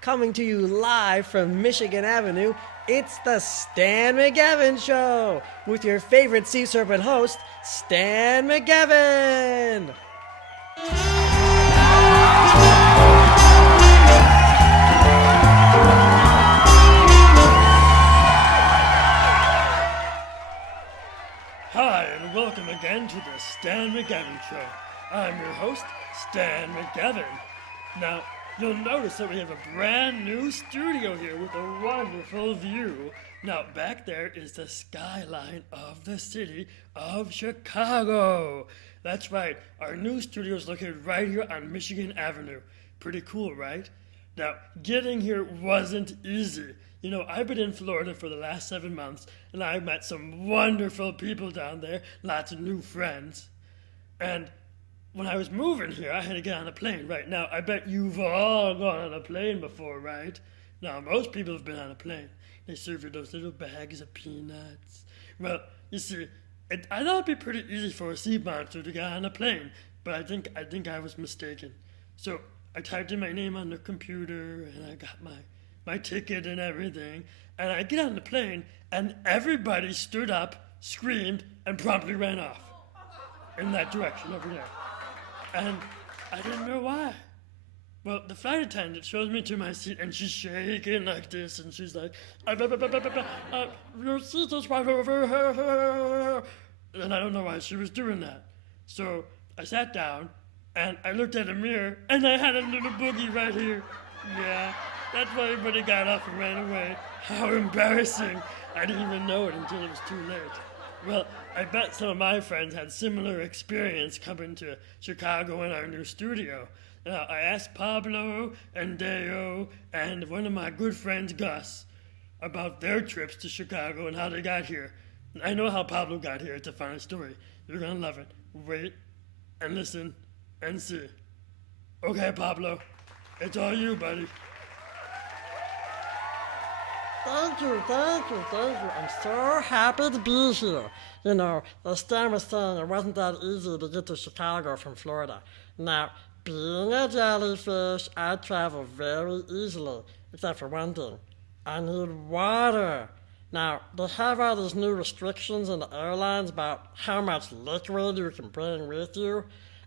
Coming to you live from Michigan Avenue, it's the Stan McGavin Show with your favorite sea serpent host, Stan McGavin. Hi, and welcome again to the Stan McGavin Show. I'm your host, Stan McGavin. Now, you'll notice that we have a brand new studio here with a wonderful view. Now, back there is the skyline of the city of Chicago. That's right, our new studio is located right here on Michigan Avenue. Pretty cool, right? Now, getting here wasn't easy. You know, I've been in Florida for the last 7 months, and I've met some wonderful people down there, lots of new friends. And when I was moving here, I had to get on a plane. Right now, I bet you've all gone on a plane before, right? Now, most people have been on a plane. They serve you those little bags of peanuts. Well, you see, I thought it'd be pretty easy for a sea monster to get on a plane, but I think I was mistaken. So I typed in my name on the computer, and I got my ticket and everything, and I get on the plane, and everybody stood up, screamed, and promptly ran off in that direction over there. And I didn't know why. Well, the flight attendant shows me to my seat, and she's shaking like this, and she's like, your seat is right over here. And I don't know why she was doing that. So I sat down, and I looked at a mirror, and I had a little boogie right here. Yeah, that's why everybody got up and ran away. How embarrassing. I didn't even know it until it was too late. Well, I bet some of my friends had similar experience coming to Chicago in our new studio. Now, I asked Pablo and Dayo and one of my good friends, Gus, about their trips to Chicago and how they got here. I know how Pablo got here. It's a funny story. You're going to love it. Wait and listen and see. Okay, Pablo, it's all you, buddy. Thank you. I'm so happy to be here. You know, as Stan was saying, it wasn't that easy to get to Chicago from Florida. Now, being a jellyfish, I travel very easily, except for one thing. I need water. Now, they have all these new restrictions in the airlines about how much liquid you can bring with you.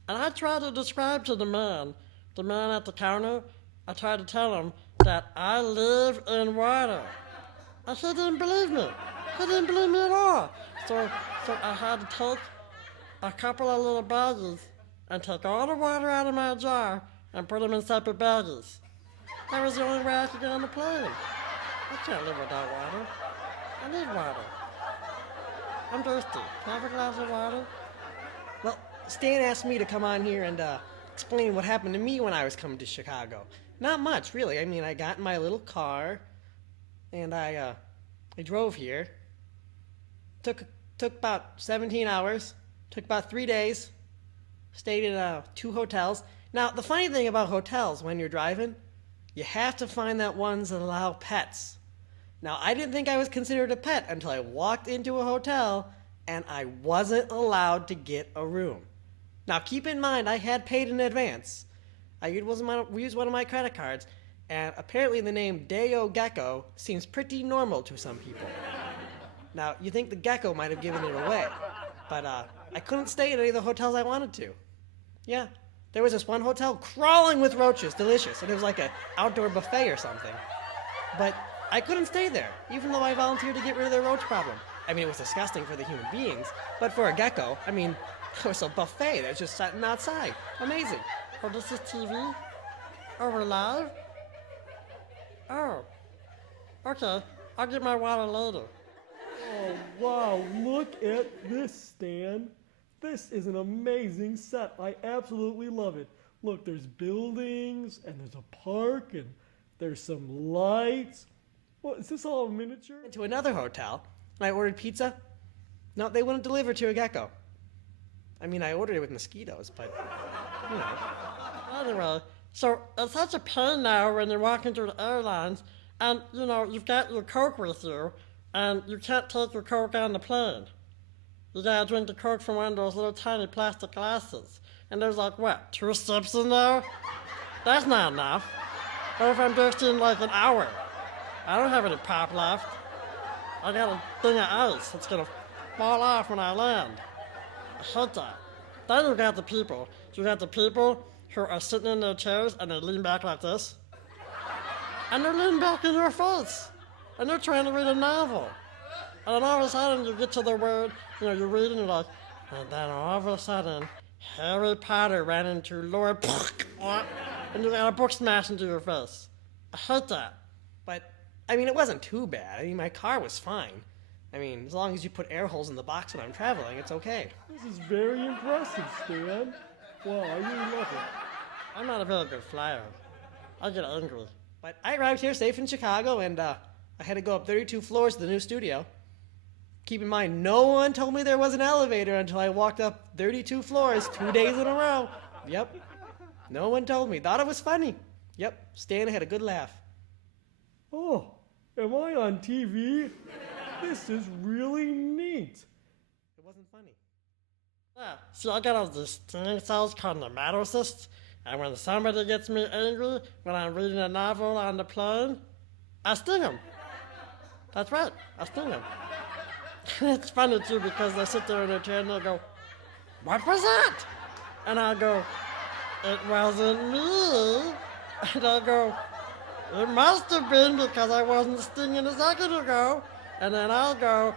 And I tried to describe to the man at the counter, I tried to tell him that I live in water. And he didn't believe me. He didn't believe me at all. So I had to take a couple of little baggies and take all the water out of my jar and put them in separate baggies. That was the only way I could get on the plane. I can't live without water. I need water. I'm thirsty. Can I have a glass of water? Well, Stan asked me to come on here and explain what happened to me when I was coming to Chicago. Not much, really. I mean, I got in my little car, and I drove here. Took about 17 hours. Took about 3 days. Stayed in 2 hotels. Now, the funny thing about hotels when you're driving, you have to find that ones that allow pets. Now, I didn't think I was considered a pet until I walked into a hotel, and I wasn't allowed to get a room. Now, keep in mind, I had paid in advance. I used one of my credit cards, and apparently the name Dayo Gecko seems pretty normal to some people. Now, you think the gecko might have given it away, but I couldn't stay at any of the hotels I wanted to. Yeah, there was this one hotel crawling with roaches, delicious, and it was like an outdoor buffet or something. But I couldn't stay there, even though I volunteered to get rid of the roach problem. I mean, it was disgusting for the human beings, but for a gecko, I mean, it was a buffet that was just sitting outside. Amazing. Oh, this is TV? Oh, we're live? Oh. Okay, I'll get my water later. Oh, wow, look at this, Stan. This is an amazing set. I absolutely love it. Look, there's buildings, and there's a park, and there's some lights. What, is this all a miniature? Went to another hotel, and I ordered pizza. No, they wouldn't deliver to a gecko. I mean, I ordered it with mosquitoes, but, you know. Anyway, so it's such a pain now when you're walking through the airlines, and, you know, you've got your Coke with you, and you can't take your Coke on the plane. You gotta drink the Coke from one of those little tiny plastic glasses. And there's like, what, 2 sips in there? That's not enough. What if I'm thirsty in like an hour? I don't have any pop left. I got a thing of ice that's gonna fall off when I land. I hate that. Then you got the people. You got the people who are sitting in their chairs and they lean back like this. And they're leaning back in your face. And they're trying to read a novel. And then all of a sudden you get to the word, you're reading, you're like, and then all of a sudden, Harry Potter ran into Lord and you got a book smashed into your face. I hate that. But, I mean, it wasn't too bad. I mean, my car was fine. I mean, as long as you put air holes in the box when I'm traveling, it's okay. This is very impressive, Stan. Wow, I really love it. I'm not a very good flyer. I get angry. But I arrived here safe in Chicago, and I had to go up 32 floors to the new studio. Keep in mind, no one told me there was an elevator until I walked up 32 floors 2 days in a row. Yep. No one told me. Thought it was funny. Yep. Stan had a good laugh. Oh, am I on TV? This is really neat. It wasn't funny. Yeah, see, I got all these stinging cells called nematocysts, and when somebody gets me angry when I'm reading a novel on the plane, I sting them. That's right, I sting them. It's funny too because they sit there in their chair and they go, "What was that?" And I go, "It wasn't me." And I go, "It must have been because I wasn't stinging a second ago." And then I'll go,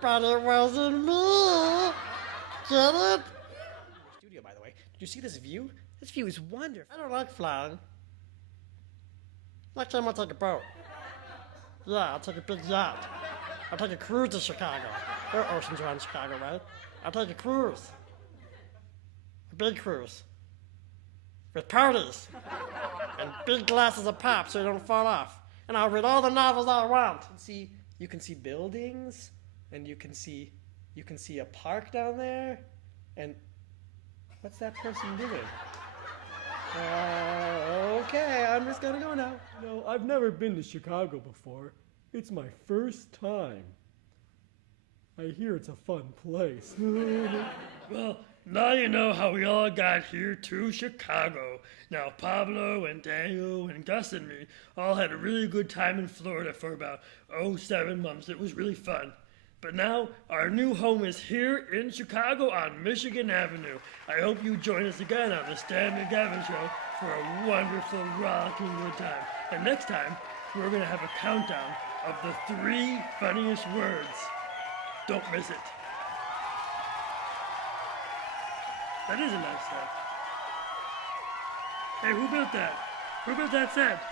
"But it wasn't me." Get it? Studio, by the way. Did you see this view? This view is wonderful. I don't like flying. Next time I'll take a boat. Yeah, I'll take a big yacht. I'll take a cruise to Chicago. There are oceans around Chicago, right? I'll take a cruise. A big cruise. With parties. And big glasses of pop so you don't fall off. And I'll read all the novels I want. You can see buildings, and you can see a park down there, and what's that person doing? Okay, I'm just gonna go now. No, I've never been to Chicago before. It's my first time. I hear it's a fun place. Well, now you know how we all got here to Chicago. Now, Pablo and Dayo and Gus and me all had a really good time in Florida for about 7 months. It was really fun. But now, our new home is here in Chicago on Michigan Avenue. I hope you join us again on the Stan McGavin Show for a wonderful, rollicking good time. And next time, we're going to have a countdown of the 3 funniest words. Don't miss it. That is a nice set. Hey, who built that? Who built that set?